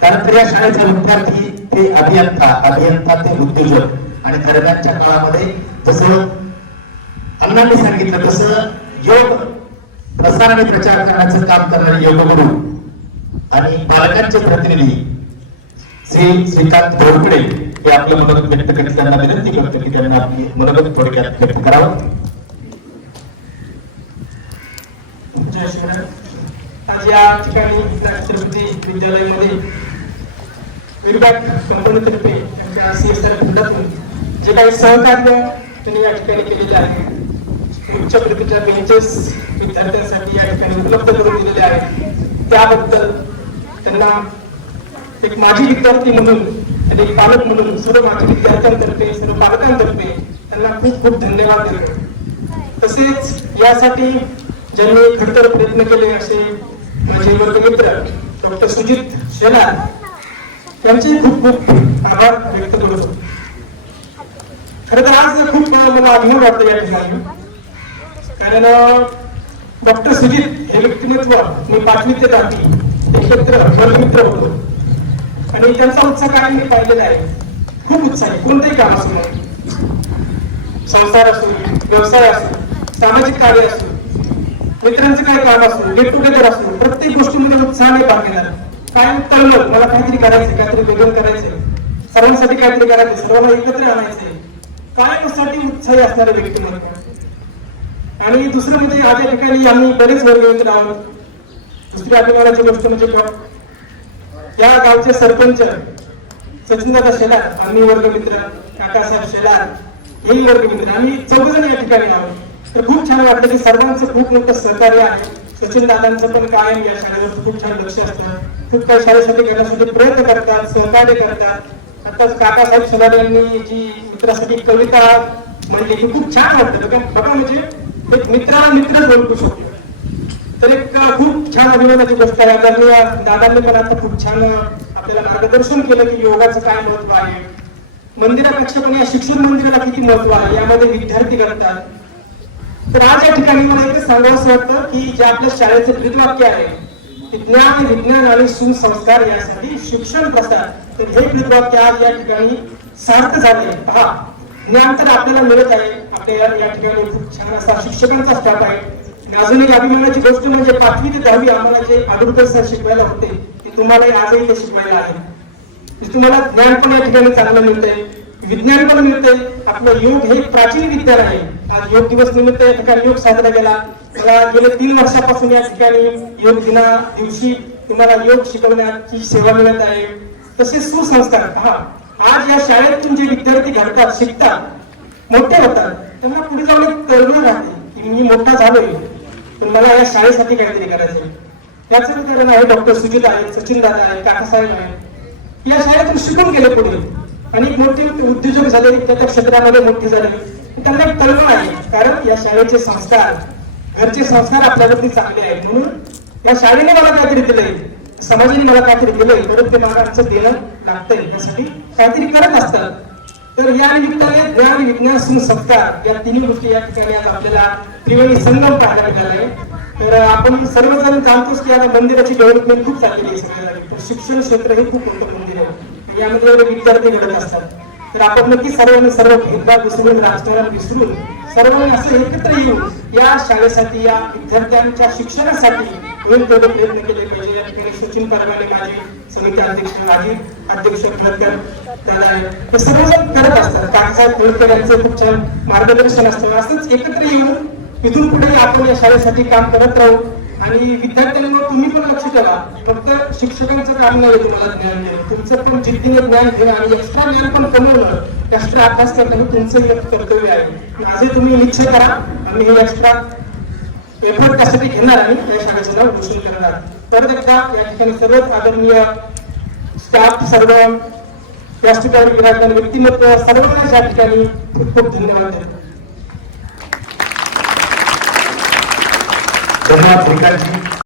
त्यानंतर या शाळेचा विद्यार्थी ते अभियंता अभियंता ते उद्योजक. आणि दरम्यानच्या काळामध्ये जसं अण्णांनी सांगितलं तसं योग प्रसार आणि प्रचार करण्याचं काम करणारे योगगुरु आणि बालकांचे प्रतिनिधी श्री श्रीकांत बोरकडे हे आपलं मनोगत व्यक्त करीत त्यांना विनंती करतो की त्यांना आपली मनोगत थोडक्यात व्यक्त करावं. आज या ठिकाणी विद्यालयामध्ये विभाग संपूर्णतर्फे त्यांच्या सीएसआर फंडातून जे काही सहकार्य त्यांनी या ठिकाणी केलेले आहे उच्च प्रतीच्या बेंचेस विद्यार्थ्यांसाठी या ठिकाणी उपलब्ध करून दिलेले आहेत त्याबद्दल त्यांना एक माजी विद्यार्थी म्हणून आणि एक पालक म्हणून सर्व माजी विद्यार्थ्यांतर्फे सर्व पालकांतर्फे त्यांना खूप खूप धन्यवाद दिले तसेच यासाठी ज्यांनी खडतर प्रयत्न केले असे माझे वर्गमित्र डॉक्टर सुजित शेलार त्यांचे खूप खूप आभार व्यक्त करतो खरं तर आज खूप मला अभिमान वाटतो या ठिकाणी. कारण डॉक्टर सुजित हे व्यक्तिमत्व मी पाचवी ते दहावी एकत्र बलमित्र होतो. आणि त्यांचा उत्साह काय मी पाहिलेला आहे. खूप उत्साह आहे कोणतंही काम असू नये. संसार असो व्यवसाय असो सामाजिक कार्य असो मित्रांचं काय काम असो गेट टुगेदर असो प्रत्येक गोष्टीमध्ये उत्साहाने भाग घेणार. काय तळमळ मला काहीतरी करायचं काहीतरी वेगळं करायचं सर्वांसाठी काहीतरी करायचं सर्वांना एकत्र आणायचं कायमसाठी उत्साही असणारे व्यक्तिमत्व आणि दुसरं म्हणजे आज या ठिकाणी आम्ही बरेच वर्ग मित्र आहोत. दुसरी अभिमानाची गोष्ट म्हणजे या गावचे सरपंच सचिनदादा शेलार आम्ही वर्गमित्र काकासाहेब शेलार वर्ग वर्गमित्र आम्ही चौघजण या ठिकाणी आहोत. तर खूप छान वाटतं की सर्वांचं खूप मोठं सहकार्य आहे. सचिन दादांचं पण कायम या शाळेवर खूप छान लक्ष असतं. खूप काही शाळेसाठी घेण्यासाठी प्रयत्न करतात सहकार्य करतात. आताच काकासाहेब शेलार यांनी जी मित्रासाठी कविता म्हणली ती खूप छान वाटतं. बघा म्हणजे एक मित्राला मित्रच ओळखू शकतो. तर एक खूप छान अभिमानाची गोष्ट आहे. आदरणीय दादांनी पण आता खूप छान आपल्याला मार्गदर्शन केलं की योगाचं काय महत्त्व आहे. मंदिरापेक्षा पण या शिक्षण मंदिराला किती महत्त्व आहे? यामध्ये विद्यार्थी करतात तर आज या ठिकाणी मला एकच सांगावं वाटतं की जे आपल्या शाळेचे ब्रीदवाक्य आहे ज्ञान विज्ञान आणि सुसंस्कार यासाठी शिक्षण प्रसार तर हे ब्रीदवाक्य आज या ठिकाणी सार्थ झाले पहा ज्ञान तर आपल्याला मिळत आहे. आपल्या या ठिकाणी खूप छान असा शिक्षकांचा स्टाफ आहे. आणि अजून एक अभिमानाची गोष्ट म्हणजे पाचवी ते दहावी आम्हाला जे अगोदर सर शिकवायला होते ते तुम्हाला आजही ते शिकवायला आहे. तुम्हाला ज्ञान पण या ठिकाणी चांगलं मिळतंय विज्ञान पण मिळतंय. आपलं योग हे प्राचीन विज्ञान आहे. आज योग दिवस निमित्त या ठिकाणी योग साजरा केला. मला गेल्या तीन वर्षापासून या ठिकाणी योग दिना दिवशी तुम्हाला योग शिकवण्याची सेवा मिळत आहे. तसेच सुसंस्कार. पहा आज या शाळेतून जे विद्यार्थी घडतात शिकतात मोठे होतात त्यांना पुढे जाऊन एक तरुण राहते की मी मोठा झालोय. पण मला या शाळेसाठी काहीतरी करायचंय. त्याच कारण आहे डॉक्टर सुजित आहे सचिन दादा आहे काकासाहेब आहे. या शाळेतून शिकून गेले पुढे. आणि मोठे उद्योजक झाले त्या त्या क्षेत्रामध्ये मोठे झाले. त्यांना एक तळमळ आहे कारण या शाळेचे संस्कार घरचे संस्कार आपल्यावरती चांगले आहेत. म्हणून या शाळेने मला काहीतरी दिलंय. समाजाने मला काहीतरी दिलंय. परत ते मला आमचं देणं लागतंय. त्यासाठी काहीतरी करत असतात. तर या निमित्ताने ज्ञान विज्ञान सुसंस्कार या तिन्ही गोष्टी या ठिकाणी आज आपल्याला त्रिवेणी संगम पाहायला मिळाला आहे तर आपण सर्वजण जाणतोच की आता मंदिराची डेव्हलपमेंट खूप चाललेली आहे सगळ्या शिक्षण क्षेत्र हे खूप मोठं मंदिर आहे. यामध्ये विद्यार्थी घडत असतात. तर आपण नक्की सर्वांनी सर्व भेदभाव विसरून राजकारण विसरून सर्वांनी असं एकत्र येऊन या शाळेसाठी या विद्यार्थ्यांच्या शिक्षणासाठी येऊन तेवढे प्रयत्न केले पाहिजे. या सचिन परवाने माझे समिती अध्यक्ष माजी अध्यक्ष खडकर दादा हे सर्वजण करत असतात. काकासाहेब खेळकर यांचं खूप छान मार्गदर्शन असतं. असंच एकत्र येऊन इथून पुढे आपण या शाळेसाठी काम करत राहू. आणि विद्यार्थ्यांवर तुम्ही पण लक्ष द्यावा फक्त शिक्षकांचं काम नाही तुम्हाला ज्ञान देणं. तुमचं पण जिद्दीने ज्ञान घेणं आणि एक्स्ट्रा ज्ञान पण कमवणं एक्स्ट्रा अभ्यास करणं हे तुमचं एक कर्तव्य आहे. आजही तुम्ही निश्चय करा आम्ही हे एक्स्ट्रा एफर्ट त्यासाठी घेणार आणि या शाळेचं नाव रोशन करणार. परत एकदा या ठिकाणी सर्वच आदरणीय स्टाफ सर्व व्यासपीठावर विराजमान व्यक्तिमत्व सर्वांना या ठिकाणी खूप खूप धन्यवाद देतो. धन्यवाद श्रीकांतजी